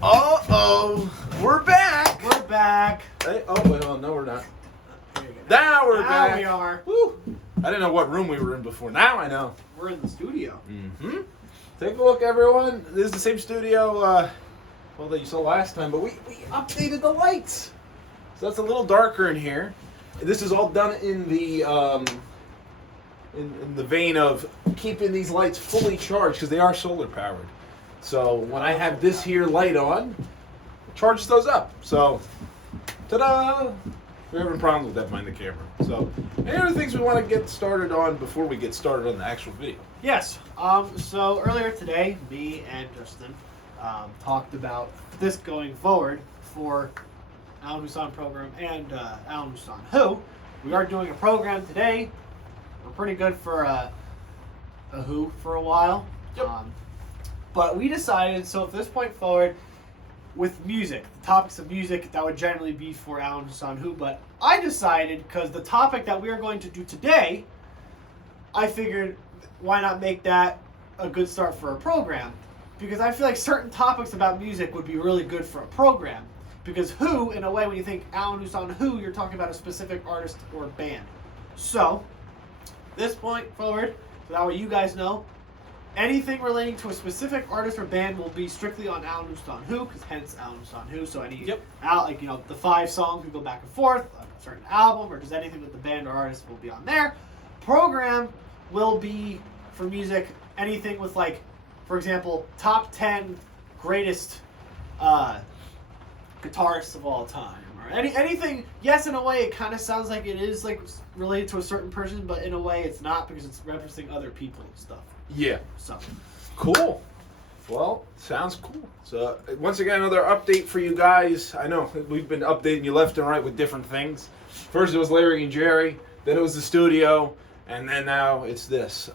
Uh-oh, we're back. We're back. Hey, oh, wait, no, we're not. Now we're back. Now we are. Woo. I didn't know what room we were in before. Now I know. We're in the studio. Mm-hmm. Take a look, everyone. This is the same studio, that you saw last time, but we updated the lights. So that's a little darker in here. This is all done in the in the vein of keeping these lights fully charged because they are solar powered. So when I have this here light on, it charges those up. So, ta-da! We're having problems with that behind the camera. So, any other things we want to get started on before we get started on the actual video? Yes. So earlier today, me and Justin talked about this going forward for Allan&HoostanProgram and Allan&Who. We are doing a program today. We're pretty good for a Who for a while. Yep. But we decided, so from this point forward, with music, the topics of music, that would generally be for Allan&Who. But I decided, because the topic that we are going to do today, I figured, why not make that a good start for a program? Because I feel like certain topics about music would be really good for a program. Because Who, in a way, when you think Allan&Who, you're talking about a specific artist or band. So, this point forward, so that way you guys know, anything relating to a specific artist or band will be strictly on Allan&Who, because hence Allan&Who. So any, the 5 songs we go back and forth on a certain album, or just anything with the band or artist will be on there. Program will be for music, anything with, like, for example, top 10 greatest guitarists of all time, or anything. Yes, in a way, it kind of sounds like it is like related to a certain person, but in a way, it's not, because it's referencing other people and stuff. Yeah. So cool. Well, sounds cool. So once again, another update for you guys. I know we've been updating you left and right with different things. First it was Larry and Jerry, then it was the studio, and then now it's this.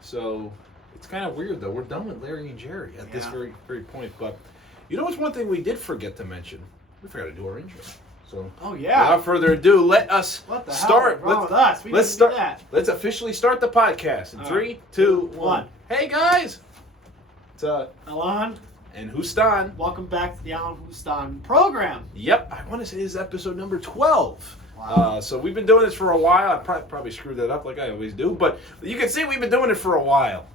So it's kind of weird though. We're done with Larry and Jerry at this very point. But you know what's one thing we did forget to mention? We forgot to do our intro. So, without further ado, let us start. Let's start. Let's officially start the podcast in 3, 2, 1. Hey guys, it's Allan and Hoostan. Welcome back to the Allan&Whoostan program. Yep, I want to say this is episode number 12. Wow. So we've been doing this for a while. I probably screwed that up like I always do, but you can see we've been doing it for a while.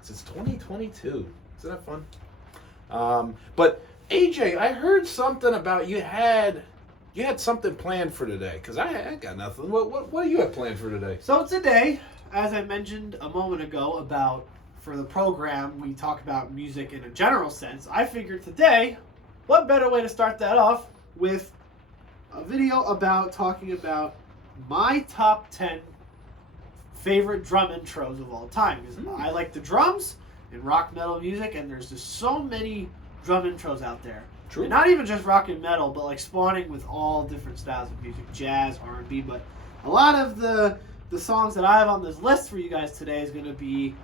Since 2022. Isn't that fun? But AJ, I heard something about you had something planned for today, because I got nothing. What do you have planned for today? So today, as I mentioned a moment ago for the program, we talk about music in a general sense. I figured today, what better way to start that off with a video talking about my top 10 favorite drum intros of all time. Because I like the drums in rock metal music, and there's just so many drum intros out there. True. And not even just rock and metal, but like spawning with all different styles of music, jazz, R&B. But a lot of the songs that I have on this list for you guys today is going to be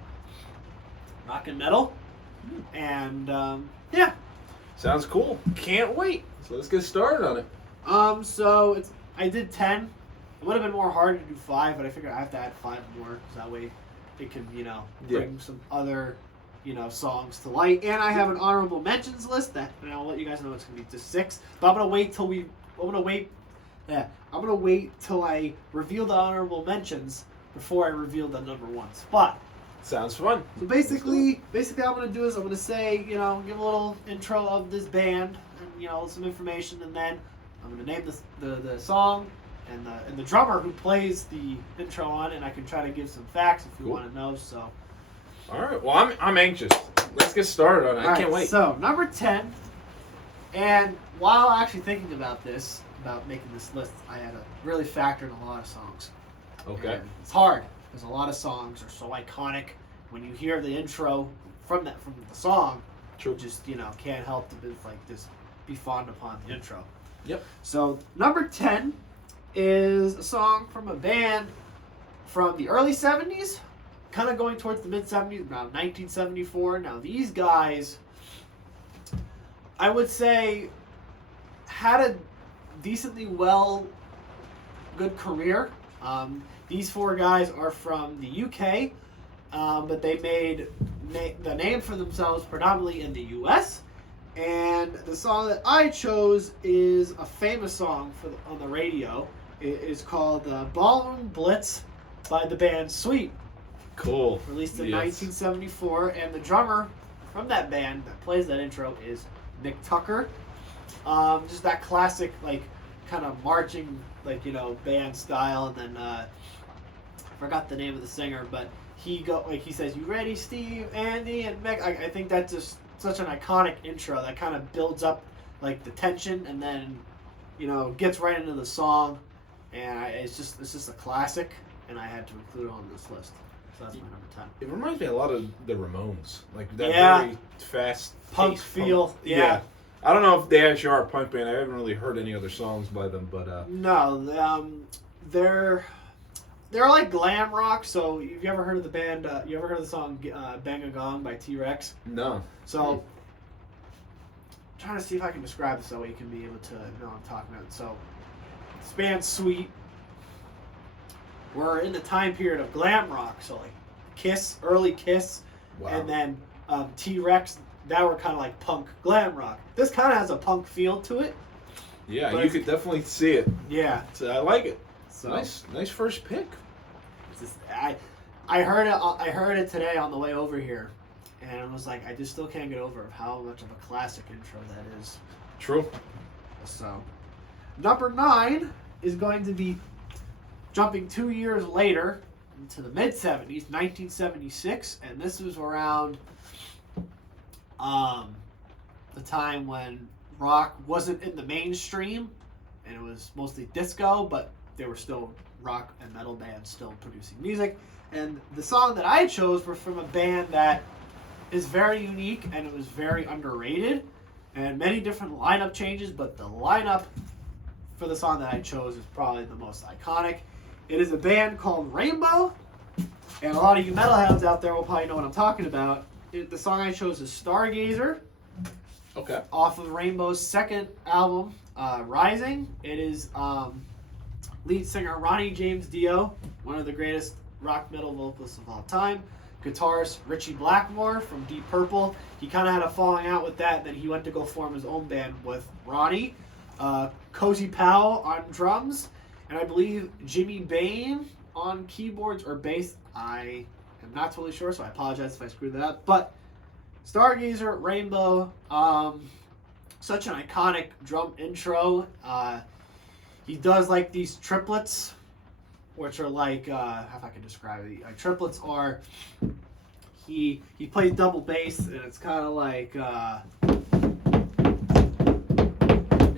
rock and metal. And yeah. Sounds cool. Can't wait. So let's get started on it. I did 10. It would have been more hard to do 5, but I figured I have to add 5 more, because that way it can, bring some other songs to light. And I have an honorable mentions list that, and I'll let you guys know it's going to be just 6. But I'm going to wait till I reveal the honorable mentions before I reveal the number 1 spot. Sounds fun. So basically what I'm going to do is I'm going to say, give a little intro of this band and, some information, and then I'm going to name the song and the drummer who plays the intro on, and I can try to give some facts if you want to know, so. All right. Well, I'm anxious. Let's get started on it. I can't wait. So, number 10, and while actually thinking about making this list, I had to really factor in a lot of songs. Okay. And it's hard, because a lot of songs are so iconic. When you hear the intro from the song, True. You just, can't help to be fond upon the intro. Yep. So, number 10 is a song from a band from the early 70s, kind of going towards the mid-70s, around 1974. Now, these guys, I would say, had a decently good career. These 4 guys are from the UK, but they made the name for themselves predominantly in the U.S. And the song that I chose is a famous song on the radio. It is called Ballroom Blitz by the band Sweet. Cool. Released in Yes. 1974, and the drummer from that band that plays that intro is Nick Tucker. Just that classic, like, kind of marching, like, band style. And then I forgot the name of the singer, but he says, "You ready, Steve, Andy, and Meg?" I think that's just such an iconic intro that kind of builds up like the tension, and then gets right into the song, and it's just a classic, and I had to include it on this list. So that's my number 10. It reminds me a lot of the Ramones, like that Yeah. very fast Punk paced feel, yeah. I don't know if they actually are a punk band. I haven't really heard any other songs by them, but No, they're like glam rock. So have you ever heard of the band? You ever heard of the song "Bang a Gong" by T-Rex? no. So, I'm trying to see if I can describe this so you can be able to know what I'm talking about. So, this band Sweet, we're in the time period of glam rock. So, like Kiss, early Kiss, Wow. and then T-Rex, that were kind of like punk glam rock. This kind of has a punk feel to it. Yeah, but you could definitely see it. Yeah. So I like it. So, Nice first pick. it's just, I heard it. I heard it today on the way over here, and I was like, I just still can't get over how much of a classic intro that is. True. So, number 9 is going to be jumping 2 years later into the mid-70s, 1976, and this was around the time when rock wasn't in the mainstream, and it was mostly disco, but there were still rock and metal bands still producing music. And the song that I chose were from a band that is very unique, and it was very underrated, and many different lineup changes, but the lineup for the song that I chose is probably the most iconic. It is a band called Rainbow, and a lot of you metalheads out there will probably know what I'm talking about. The song I chose is Stargazer, Okay. off of Rainbow's second album, Rising. It is lead singer Ronnie James Dio, one of the greatest rock metal vocalists of all time. Guitarist Richie Blackmore from Deep Purple. He kind of had a falling out with that, and then he went to go form his own band with Ronnie. Cozy Powell on drums, and I believe Jimmy Bain on keyboards or bass. I am not totally sure, so I apologize if I screwed that up. But Stargazer, Rainbow, such an iconic drum intro. He does like these triplets, which are like, how if I can describe it, like triplets are, he plays double bass, and it's kind of like,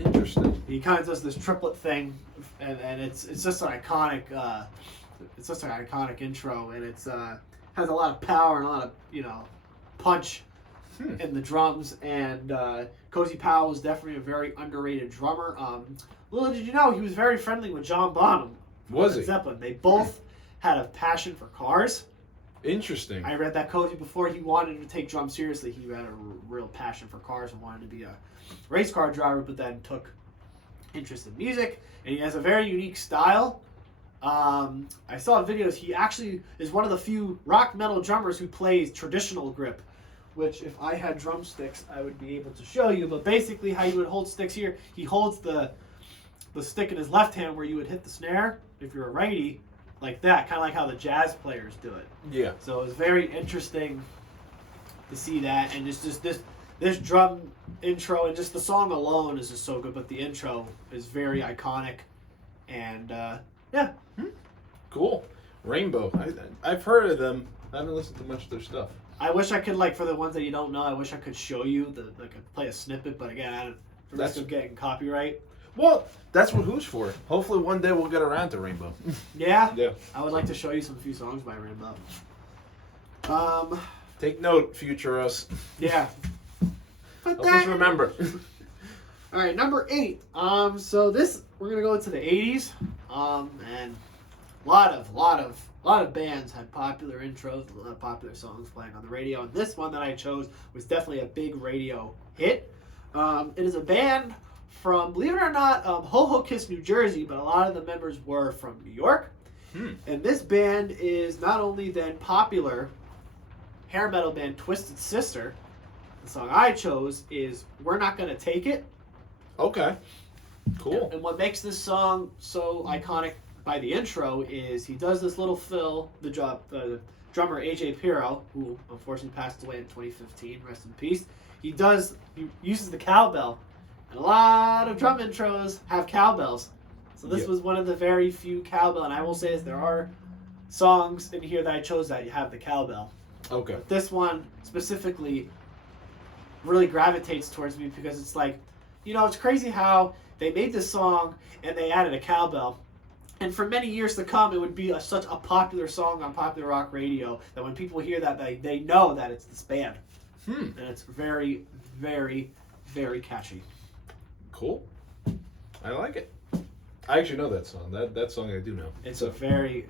Interesting. he kind of does this triplet thing, and it's just an iconic, intro, and it's has a lot of power and a lot of punch in the drums. And Cozy Powell was definitely a very underrated drummer. Little did you know, he was very friendly with John Bonham. Was he? Zeppelin. They both had a passion for cars. Interesting. I read that Cozy, before he wanted to take drums seriously, he had a real passion for cars and wanted to be a race car driver, but then took interest in music, and he has a very unique style. I saw videos. He actually is one of the few rock metal drummers who plays traditional grip, which if I had drumsticks, I would be able to show you. But basically how you would hold sticks here, he holds the stick in his left hand where you would hit the snare if you're a righty, like that, kind of like how the jazz players do it. Yeah. So it was very interesting to see that, and just this drum intro, and just the song alone is just so good, but the intro is very iconic, and yeah. Cool. Rainbow. I've heard of them. I haven't listened to much of their stuff. I wish I could, like, for the ones that you don't know, I wish I could show you I could play a snippet, but again, for risk of getting copyright. Well, that's what Who's for. Hopefully one day we'll get around to Rainbow. Yeah? Yeah. I would like to show you some few songs by Rainbow. Take note, future us. Yeah. But Help us remember. All right, number 8. So this, we're gonna go to the 80s. And a lot of bands had popular intros, a lot of popular songs playing on the radio. And this one that I chose was definitely a big radio hit. It is a band from, believe it or not, Ho-Ho-Kiss, New Jersey, but a lot of the members were from New York. And this band is not only then popular hair metal band Twisted Sister. The song I chose is "We're Not Gonna Take It." Okay. Cool. And what makes this song so iconic by the intro is he does this little fill, the drummer AJ Pirro, who unfortunately passed away in 2015, rest in peace. He uses the cowbell, and a lot of drum intros have cowbells. So this was one of the very few cowbell, and I will say is there are songs in here that I chose that you have the cowbell. Okay. But this one specifically really gravitates towards me because it's like, it's crazy how they made this song and they added a cowbell. And for many years to come, it would be such a popular song on popular rock radio that when people hear that, they know that it's this band. And it's very, very, very catchy. Cool. I like it. I actually know that song. That song I do know. It's a very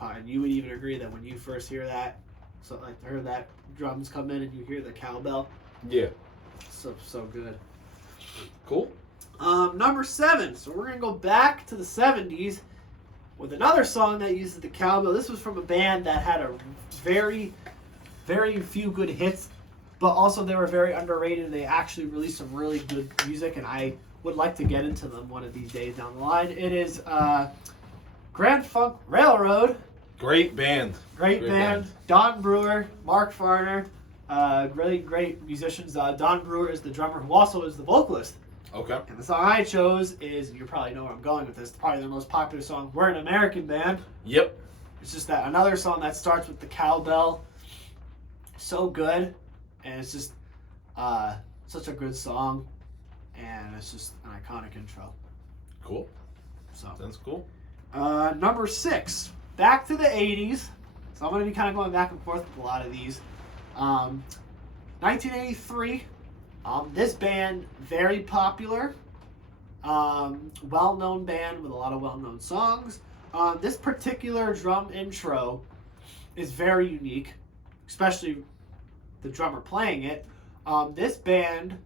and you would even agree that when you first hear that, so like heard that drums come in and you hear the cowbell. Yeah. So good. Cool. Number 7. So we're gonna go back to the 70s with another song that uses the cowbell. This was from a band that had a very, very few good hits, but also they were very underrated and they actually released some really good music, and I would like to get into them one of these days down the line. It is Grand Funk Railroad. Great band. Great band. Don Brewer, Mark Farner, really great musicians. Don Brewer is the drummer who also is the vocalist. Okay. And the song I chose is, you probably know where I'm going with this, probably their most popular song, We're an American Band. Yep. It's just that another song that starts with the cowbell. So good. And it's just such a good song. And it's just an iconic intro. Cool. So Sounds cool. Number 6. Back to the 80s. So I'm going to be kind of going back and forth with a lot of these. 1983. This band, very popular. Well-known band with a lot of well-known songs. This particular drum intro is very unique, especially the drummer playing it. This band,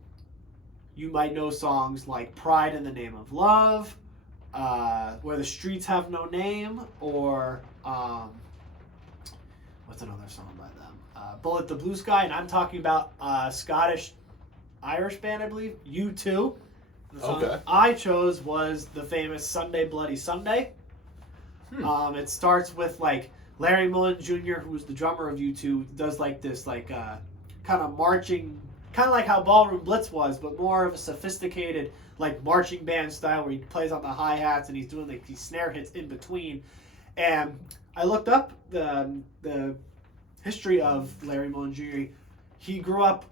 you might know songs like Pride in the Name of Love, Where the Streets Have No Name, or what's another song by them? Bullet the Blue Sky, and I'm talking about Scottish-Irish band, I believe, U2. The song I chose was the famous Sunday Bloody Sunday. It starts with like Larry Mullen Jr., who's the drummer of U2, does like this kind of marching, kind of like how Ballroom Blitz was, but more of a sophisticated like marching band style where he plays on the hi-hats and he's doing like these snare hits in between. And I looked up the history of Larry Mullen Jr. He grew up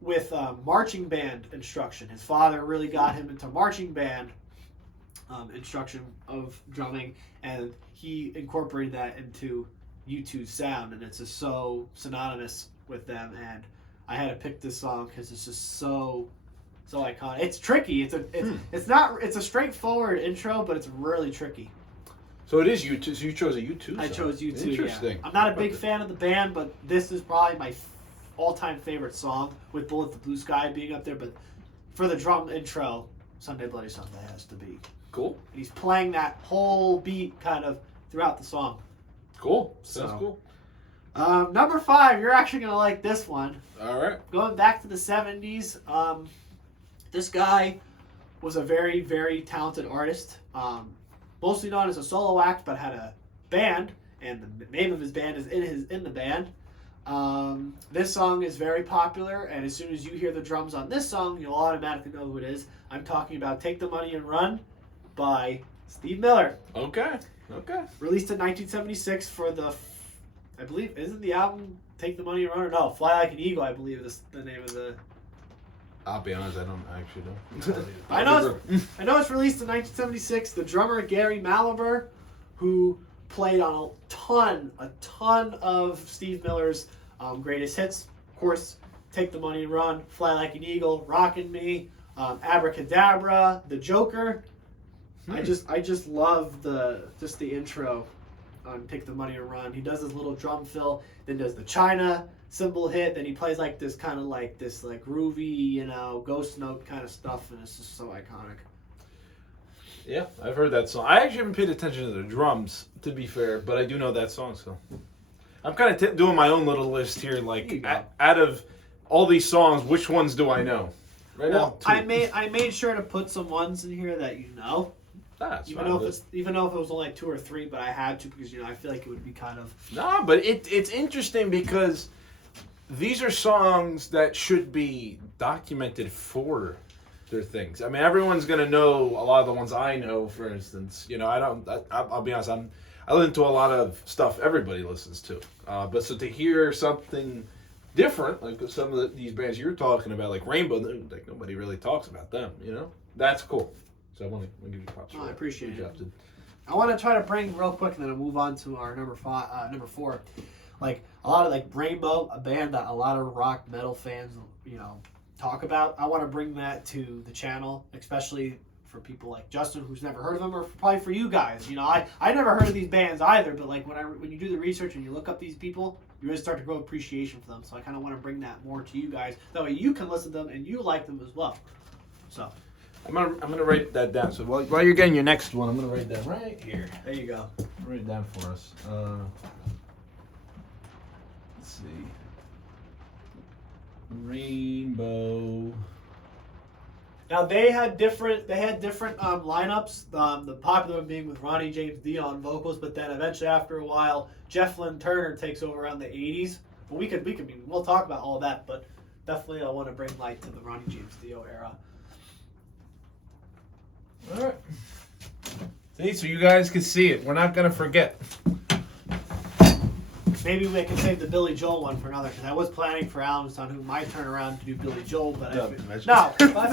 with marching band instruction. His father really got him into marching band instruction of drumming, and he incorporated that into U2's sound, and it's just so synonymous with them. And I had to pick this song because it's just so iconic. It's tricky. It's a straightforward intro, but it's really tricky. So it is U2. So you chose a U2 song. I chose U2. Interesting. Yeah. I'm not a big fan of the band, but this is probably my all-time favorite song, with Bullet the Blue Sky being up there. But for the drum intro, Sunday Bloody Sunday has to be. Cool. And he's playing that whole beat kind of throughout the song. Cool. Sounds cool. Number 5, you're actually going to like this one. All right. Going back to the 70s, this guy was a very, very talented artist. Mostly known as a solo act, but had a band, and the name of his band is in the band. This song is very popular, and as soon as you hear the drums on this song, you'll automatically know who it is. I'm talking about Take the Money and Run by Steve Miller. Okay. Released in 1976 for I believe, isn't the album Take the Money and Run? Or no, Fly Like an Eagle, I believe is the name of the... I'll be honest, I actually don't. I know it's released in 1976. The drummer Gary Malaber, who played on a ton of Steve Miller's greatest hits. Of course, Take the Money and Run, Fly Like an Eagle, Rockin' Me, Abracadabra, The Joker. I just love the intro on Take the Money and Run. He does his little drum fill, then does the China cymbal hit, then he plays like this kind of like this like groovy, ghost note kind of stuff, and it's just so iconic. Yeah, I've heard that song. I actually haven't paid attention to the drums, to be fair, but I do know that song, so I'm kind of doing my own little list here. There you Like, go. out of all these songs, which ones do I know? Right Well, now, I made sure to put some ones in here that you know. That's Even though if it was only like 2 or 3, but I had to because I feel like it would be kind of. No, but it's interesting because these are songs that should be documented for their things. I mean, everyone's gonna know a lot of the ones I know. For instance, I'll be honest. I listen to a lot of stuff everybody listens to. But so to hear something different, like some of these bands you're talking about, like Rainbow, like nobody really talks about them. That's cool. So I want to give you props. I appreciate it. Dude. I want to try to bring real quick, and then I'll move on to our number 4. Like a lot of like Rainbow, a band that a lot of rock metal fans, talk about. I want to bring that to the channel, especially for people like Justin, who's never heard of them, or probably for you guys. I never heard of these bands either, but like when you do the research and you look up these people, you really start to grow appreciation for them. So I kind of want to bring that more to you guys. That way you can listen to them and you like them as well. So. I'm gonna write that down. So while you're getting your next one, I'm gonna write that right here. There you go. Write it down for us. Let's see. Rainbow. Now they had different lineups. The popular one being with Ronnie James Dio on vocals, but then eventually after a while, Jeff Lynne Turner takes over around the '80s. But we'll talk about all that. But definitely I want to bring light to the Ronnie James Dio era. All right. See, so you guys can see it. We're not gonna forget. Maybe we can save the Billy Joel one for another, because I was planning for Allan&Son, who might turn around to do Billy Joel, but I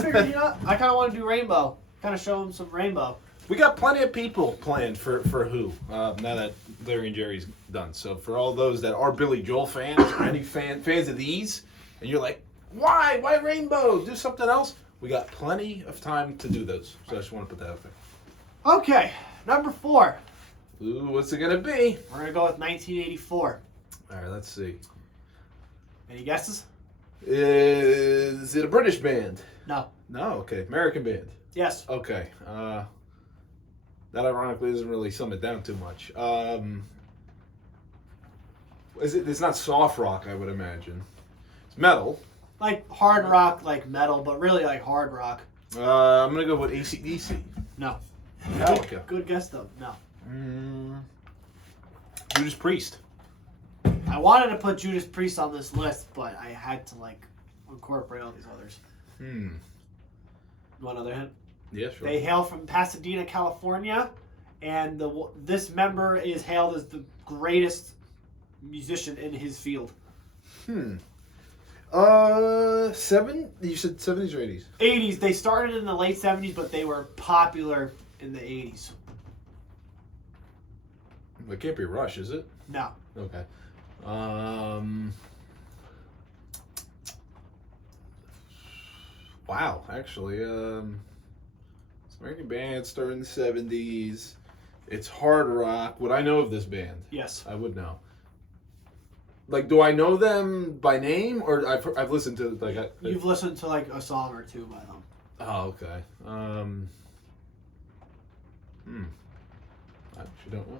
figured, I kind of want to do Rainbow, kind of show him some Rainbow. We got plenty of people planned for Who now that Larry and Jerry's done. So for all those that are Billy Joel fans or any fans of these, and you're like, why Rainbow? Do something else. We got plenty of time to do those. So I just want to put that out there. Okay, number 4. Ooh, what's it gonna be? We're gonna go with 1984. All right, let's see. Any guesses? Is it a British band? No. No. Okay, American band. Yes. Okay. That ironically doesn't really sum it down too much. It's not soft rock, I would imagine. It's metal. Like hard rock, like metal, but really like hard rock. I'm gonna go with AC/DC. No. Okay. Good guess though. No. Judas Priest. I wanted to put Judas Priest on this list, but I had to incorporate all these others. One other hint. Yeah, sure. They hail from Pasadena, California, and this member is hailed as the greatest musician in his field. You said 70s or 80s? 80s. They started in the late 70s, but they were popular in the 80s. It can't be Rush, is it? No. Okay. Wow, actually, it's an American band started in the 70s. It's hard rock. Would I know of this band? Yes. I would know. Like, do I know them by name, or I've listened to You've listened to a song or two by them. Oh, okay. I actually don't know.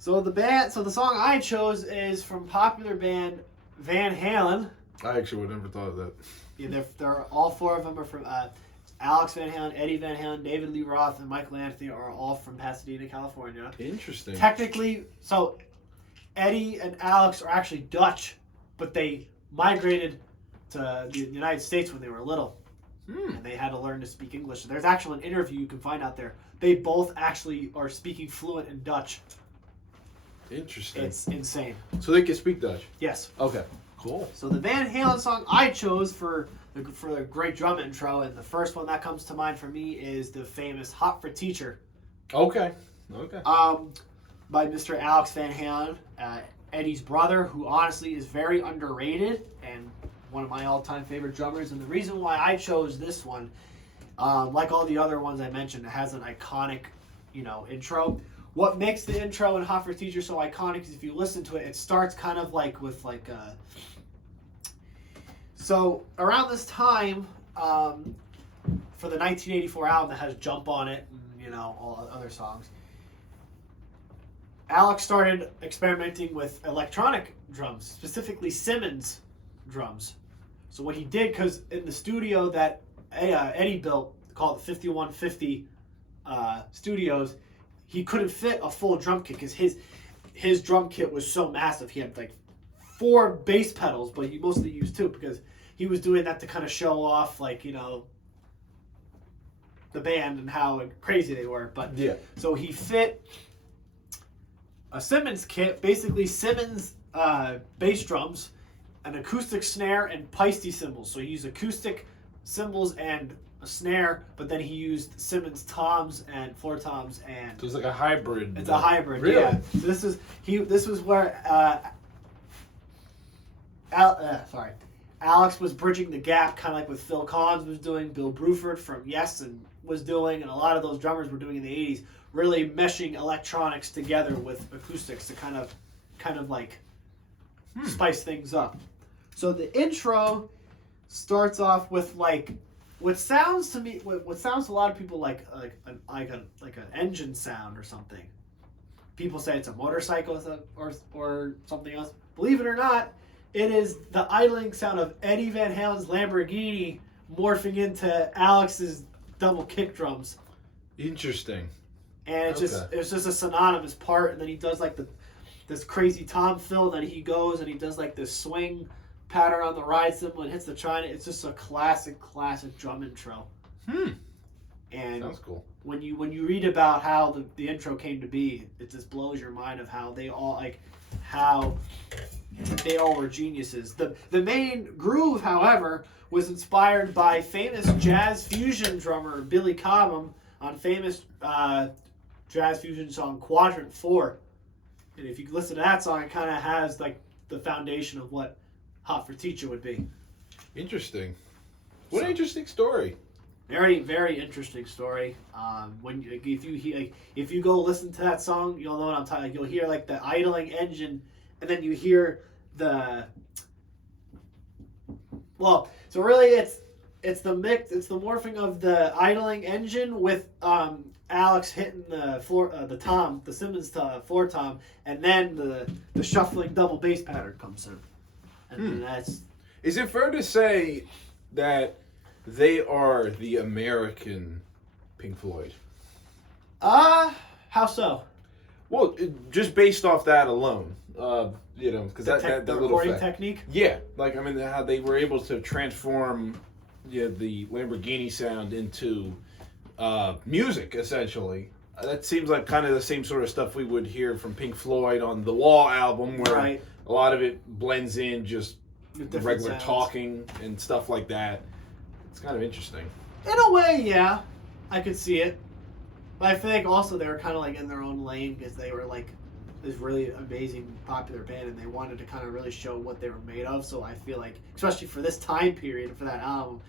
So the song I chose is from popular band Van Halen. I actually would never thought of that. Yeah, they're all 4 of them are from Alex Van Halen, Eddie Van Halen, David Lee Roth, and Michael Anthony are all from Pasadena, California. Interesting. Technically, so Eddie and Alex are actually Dutch, but they migrated to the United States when they were little. And they had to learn to speak English. So there's actually an interview you can find out there. They both actually are speaking fluent in Dutch. Interesting. It's insane. So they can speak Dutch? Yes. Okay. Cool. So the Van Halen song I chose for the great drum intro, and the first one that comes to mind for me is the famous Hot for Teacher. Okay. By Mr. Alex Van Halen, Eddie's brother, who honestly is very underrated and one of my all-time favorite drummers. And the reason why I chose this one, like all the other ones I mentioned, it has an iconic, intro. What makes the intro in Hot for Teacher so iconic is if you listen to it, it starts kind of with So around this time, for the 1984 album that has Jump on it and, all other songs, Alex started experimenting with electronic drums, specifically Simmons drums. So what he did, because in the studio that Eddie built, called the 5150 Studios, he couldn't fit a full drum kit because his drum kit was so massive. He had like 4 bass pedals, but he mostly used 2 because he was doing that to kind of show off, like, you know, the band and how crazy they were. But yeah, so he fit a Simmons kit, basically Simmons bass drums, an acoustic snare, and Paiste cymbals. So he used acoustic cymbals and a snare, but then he used Simmons toms and floor toms, and so it's like a hybrid. it's a hybrid. Really? Yeah. So this was where Alex was bridging the gap, kind of like what Phil Collins was doing, Bill Bruford from Yes and was doing, and a lot of those drummers were doing in the 80s, really meshing electronics together with acoustics to kind of like spice things up. So the intro starts off with like what sounds to a lot of people like an engine sound or something. People say it's a motorcycle or something else. Believe it or not, it is the idling sound of Eddie Van Halen's Lamborghini morphing into Alex's double kick drums. Interesting. And it's just a synonymous part, and then he does like this crazy tom fill, then he goes and he does like this swing pattern on the ride cymbal and hits the china. It's just a classic drum intro. And sounds cool. When you read about how the intro came to be, it just blows your mind of how they all were geniuses. The main groove, however, was inspired by famous jazz fusion drummer Billy Cobham on famous jazz fusion song Quadrant 4. And if you listen to that song, it kind of has like the foundation of what Hot for Teacher would be. Interesting. What an interesting story. Very, very interesting story. If you go listen to that song, you'll know what I'm talking about. You'll hear like the idling engine, and then you hear the. Well, so really, it's the mix. It's the morphing of the idling engine with Alex hitting the floor, the Simmons floor tom, and then the shuffling double bass pattern comes in, and that's. Is it fair to say that they are the American Pink Floyd? How so? Well, just based off that alone, because that the little recording fact. technique. Yeah, like I mean, how they were able to transform, the Lamborghini sound into music essentially. That seems like kind of the same sort of stuff we would hear from Pink Floyd on the Wall album, where a lot of it blends in just regular sounds. talking and stuff like that. It's kind of interesting. In a way, yeah, I could see it. But I think also they were kind of like in their own lane because they were like this really amazing popular band, and they wanted to kind of really show what they were made of. So I feel like, especially for this time period for that album,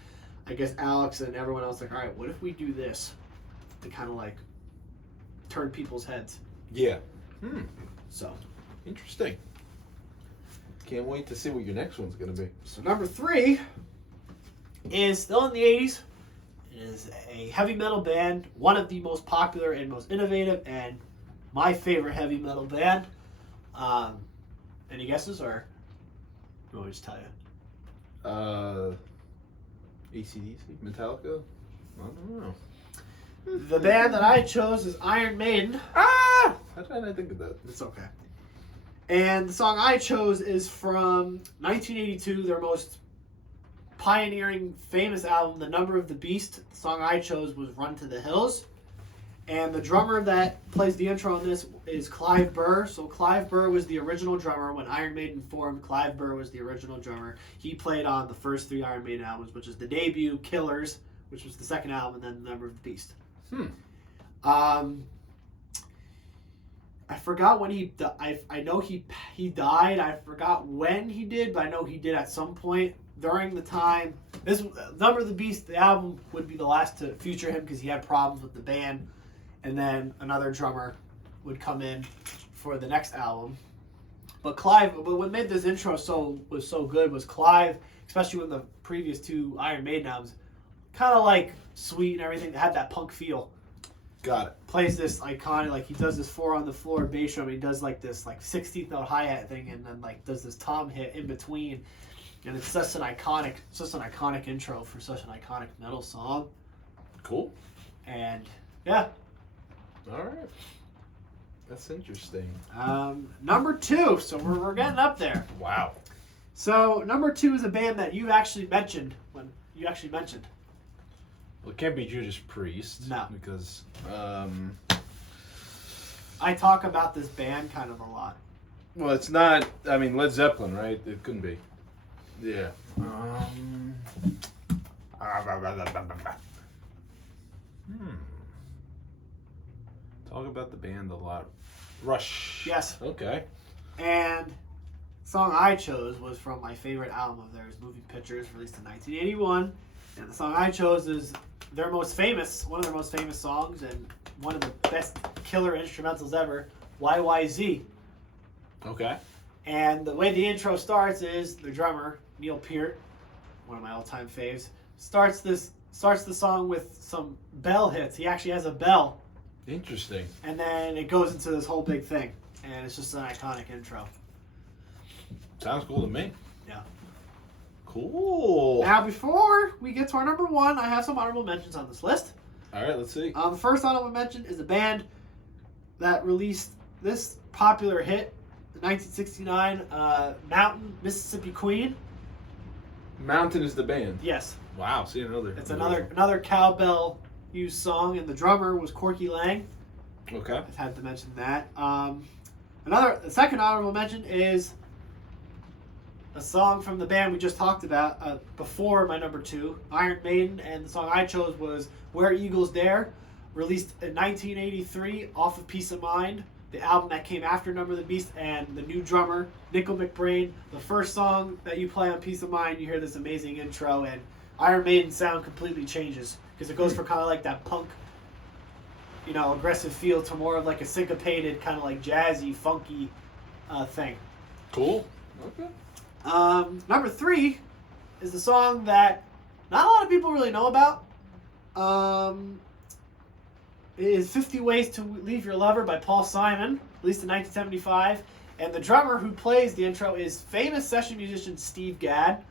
I guess Alex and everyone else like, all right, what if we do this to kind of like turn people's heads? Yeah. So Interesting. Can't wait to see what your next one's gonna be. So number 3 is still in the 80s. It is a heavy metal band, one of the most popular and most innovative, and my favorite heavy metal band. Any guesses, or do I just tell you? AC/DC, Metallica. I don't know. The band that I chose is Iron Maiden. How did I not think of that? It's okay. And the song I chose is from 1982, their most pioneering, famous album, The Number of the Beast. The song I chose was Run to the Hills. And the drummer that plays the intro on this is Clive Burr. So Clive Burr was the original drummer. When Iron Maiden formed, Clive Burr was the original drummer. He played on the first 3 Iron Maiden albums, which is the debut, Killers, which was the second album, and then The Number of the Beast. I forgot when I know he died. I forgot when he did, but I know he did at some point during the time. This Number of the Beast, the album, would be the last to feature him because he had problems with the band, and then another drummer would come in for the next album. But what made this intro was so good was Clive, especially with the previous 2 Iron Maiden albums, kind of like sweet and everything. That had that punk feel. Got it. Plays this iconic, like he does this 4 on the floor bass drum. And he does like this 16th note hi hat thing, and then like does this tom hit in between, and it's such an iconic intro for such an iconic metal song. Cool. And yeah. All right. That's interesting. Number 2. So we're getting up there. Wow. So number 2 is a band that you actually mentioned when you actually mentioned. Well, it can't be Judas Priest. No. Because I talk about this band kind of a lot. well, it's not. I mean, Led Zeppelin, right? It couldn't be. Yeah. Talk about the band a lot. Rush. Yes. Okay. And the song I chose was from my favorite album of theirs, Moving Pictures, released in 1981. And the song I chose is one of their most famous songs, and one of the best killer instrumentals ever, YYZ. Okay. And the way the intro starts is the drummer, Neil Peart, one of my all-time faves, starts the song with some bell hits. He actually has a bell. Interesting. And then it goes into this whole big thing. And it's just an iconic intro. Sounds cool to me. Yeah. Cool. Now, before we get to our number 1, I have some honorable mentions on this list. All right, let's see. The first honorable mention is a band that released this popular hit in 1969, Mountain, Mississippi Queen. Mountain is the band. Yes. Wow. See another. It's another cowbell used song, and the drummer was Corky Lang. Okay. I had to mention that. The second honorable mention is a song from the band we just talked about before my number 2, Iron Maiden, and the song I chose was Where Eagles Dare, released in 1983 off of Peace of Mind, the album that came after Number of the Beast, and the new drummer, Nickel McBrain. The first song that you play on Peace of Mind, you hear this amazing intro, and Iron Maiden's sound completely changes, because it goes for kind of like that punk, aggressive feel to more of like a syncopated, kind of like jazzy, funky thing. Cool. Okay. Number 3 is the song that not a lot of people really know about. It is 50 Ways to Leave Your Lover by Paul Simon, released in 1975. And the drummer who plays the intro is famous session musician Steve Gadd,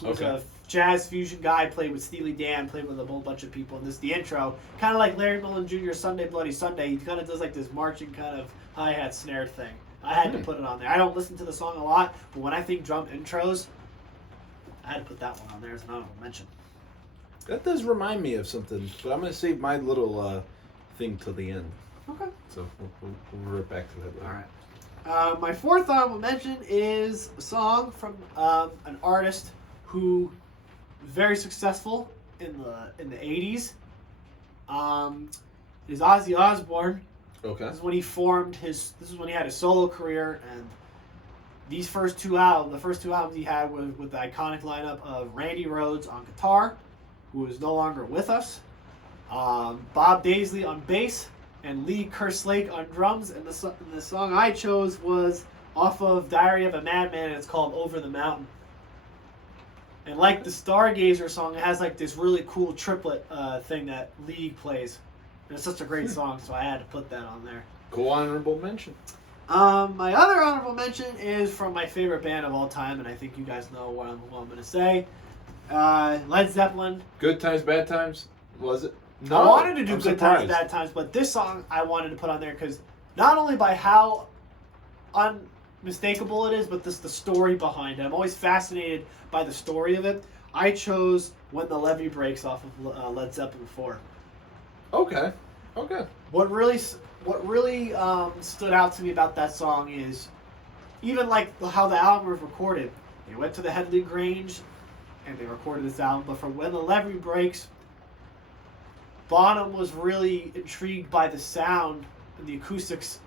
who's a jazz fusion guy, played with Steely Dan, played with a whole bunch of people. And this is the intro, kind of like Larry Mullen Jr.'s Sunday Bloody Sunday. He kind of does like this marching kind of hi-hat snare thing. I had to put it on there. I don't listen to the song a lot, but when I think drum intros, I had to put that one on there as an honorable mention. That does remind me of something, but I'm going to save my little thing till the end. Okay. So we'll revert back to that later. All right. My fourth honorable mention is a song from an artist who was very successful in the 80s. It is Ozzy Osbourne. Okay. This is when he this is when he had his solo career, and the first two albums he had was with the iconic lineup of Randy Rhoads on guitar, who is no longer with us, Bob Daisley on bass, and Lee Kerslake on drums. And the song I chose was off of Diary of a Madman, and it's called Over the Mountain. And like the Stargazer song, it has like this really cool triplet thing that Lee plays. And it's such a great song, so I had to put that on there. Cool honorable mention. My other honorable mention is from my favorite band of all time, and I think you guys know what I'm going to say. Led Zeppelin. Good Times, Bad Times? Was it? No, I wanted to do Good Times, Bad Times, but this song I wanted to put on there because not only by how unmistakable it is, but the story behind it. I'm always fascinated by the story of it. I chose When the Levee Breaks off of Led Zeppelin 4. Okay. What really stood out to me about that song is even like how the album was recorded. They went to the Headley Grange and they recorded this album, but for When the Levee Breaks, Bonham was really intrigued by the sound and the acoustics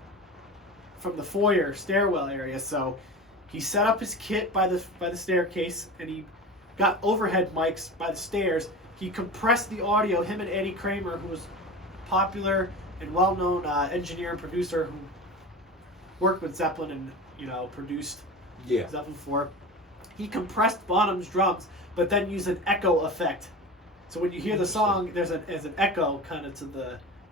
from the foyer stairwell area, so he set up his kit by the staircase, and he got overhead mics by the stairs. He compressed the audio. Him and Eddie Kramer, who was a popular and well-known engineer and producer who worked with Zeppelin and produced Zeppelin 4. He compressed Bonham's drums, but then used an echo effect. So when you hear the song, there's an echo kind of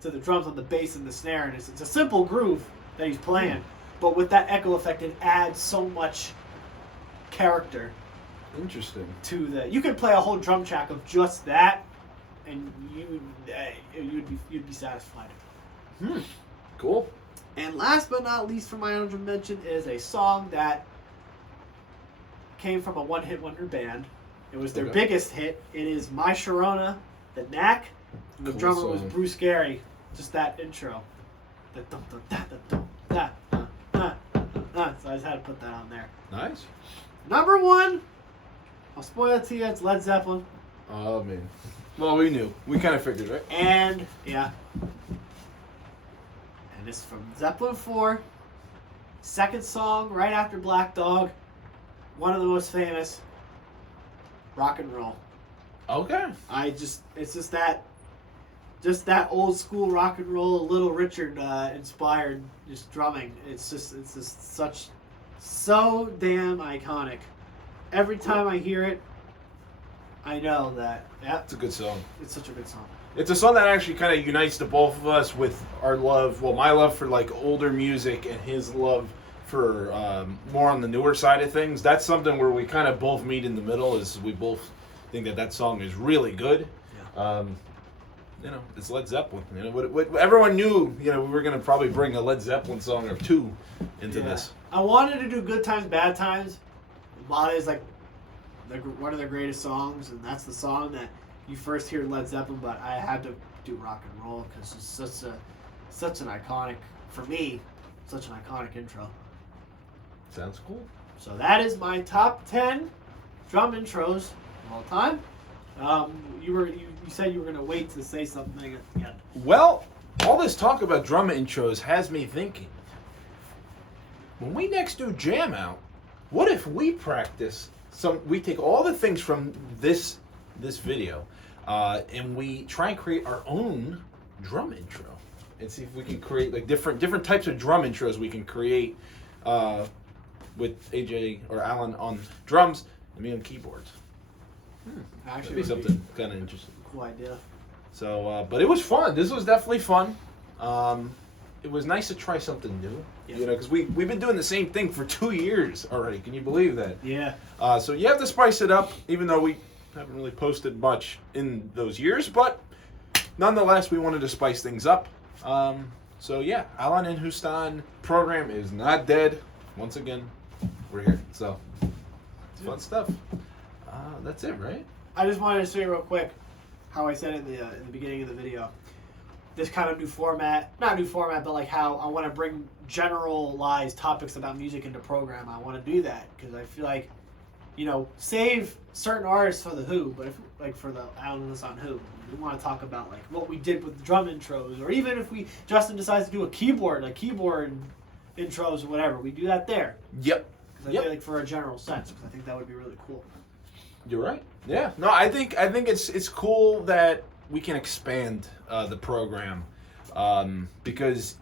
to to the drums on the bass and the snare, and it's a simple groove that he's playing, but with that echo effect, it adds so much character. Interesting. To the, you could play a whole drum track of just that, and you'd be satisfied. Cool. And last but not least, for my honorable mention, is a song that came from a one-hit wonder band. It was their biggest hit. It is My Sharona, the Knack. And the drummer was Bruce Gary. Just that intro. So I just had to put that on there. Nice. Number one, I'll spoil it to you, it's Led Zeppelin. Oh, man. Well, we knew. We kind of figured, right? And, yeah. And it's from Zeppelin 4. Second song, right after Black Dog. One of the most famous. Rock and Roll. Okay. It's just that old school rock and roll, Little Richard inspired just drumming. It's just so damn iconic. Every time I hear it, I know that, yeah. It's a good song. It's such a good song. It's a song that actually kind of unites the both of us with our love, well, my love for like older music and his love for more on the newer side of things. That's something where we kind of both meet in the middle, is we both think that song is really good. Yeah. It's Led Zeppelin. What everyone knew, we were going to probably bring a Led Zeppelin song or two into this. I wanted to do Good Times, Bad Times. Body is like one of their greatest songs, and that's the song that you first hear Led Zeppelin, but I had to do Rock and Roll because it's such an iconic, for me, such an iconic intro. Sounds cool. So that is my top 10 drum intros of all time. You said you were going to wait to say something at the end. Well, all this talk about drum intros has me thinking, when we next do Jam Out, what if we practice we take all the things from this video and we try and create our own drum intro and see if we can create like different types of drum intros we can create with AJ or Allan on drums and me on keyboards. Actually, be something kind of interesting. Cool idea. So, but it was fun. This was definitely fun. It was nice to try something new. Yeah. Because we've been doing the same thing for 2 years already. Can you believe that? Yeah. So you have to spice it up, even though we haven't really posted much in those years. But nonetheless, we wanted to spice things up. So yeah, Allan&HoostanProgram is not dead. Once again, we're here. So it's fun stuff. That's it, right? I just wanted to say real quick how I said in the beginning of the video. This kind of new format, not new format, but like how I want to bring generalized topics about music into program. I want to do that because I feel like, save certain artists for the Who, but if like for the Allan&HoostanProgram Who, we want to talk about like what we did with the drum intros, or even if Justin decides to do a keyboard intros or whatever, we do that there. Yep. Because I feel like for a general sense, because I think that would be really cool. You're right. Yeah. No, I think it's cool that we can expand the program because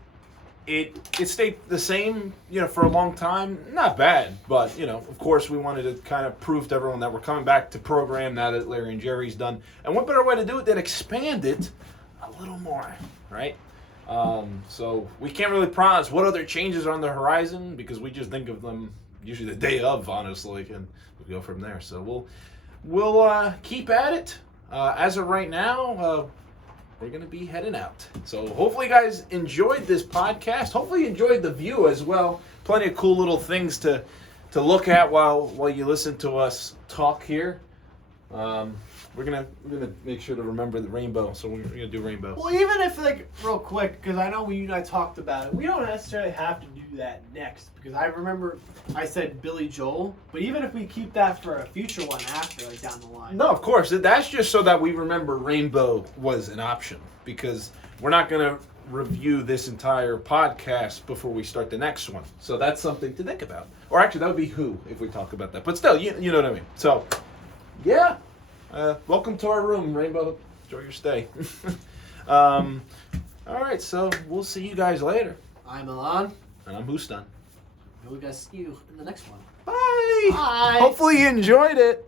it stayed the same, for a long time. Not bad, but of course we wanted to kind of prove to everyone that we're coming back to program now that Larry and Jerry's done. And what better way to do it than expand it a little more, right? So we can't really promise what other changes are on the horizon because we just think of them usually the day of, honestly, and we'll go from there. So we'll keep at it. As of right now, we're going to be heading out. So hopefully you guys enjoyed this podcast. Hopefully you enjoyed the view as well. Plenty of cool little things to look at while you listen to us talk here. We're gonna make sure to remember the rainbow, so we're gonna do rainbow. Well, even if real quick, because I know you and I talked about it, we don't necessarily have to do that next. Because I remember I said Billy Joel, but even if we keep that for a future one after, like down the line. No, of course, that's just so that we remember rainbow was an option. Because we're not gonna review this entire podcast before we start the next one. So that's something to think about. Or actually, that would be Who if we talk about that. But still, you know what I mean. So, yeah. Welcome to our room, Rainbow. Enjoy your stay. All right, so we'll see you guys later. I'm Allan. And I'm Hoostan. And we'll see you in the next one. Bye. Bye. Hopefully you enjoyed it.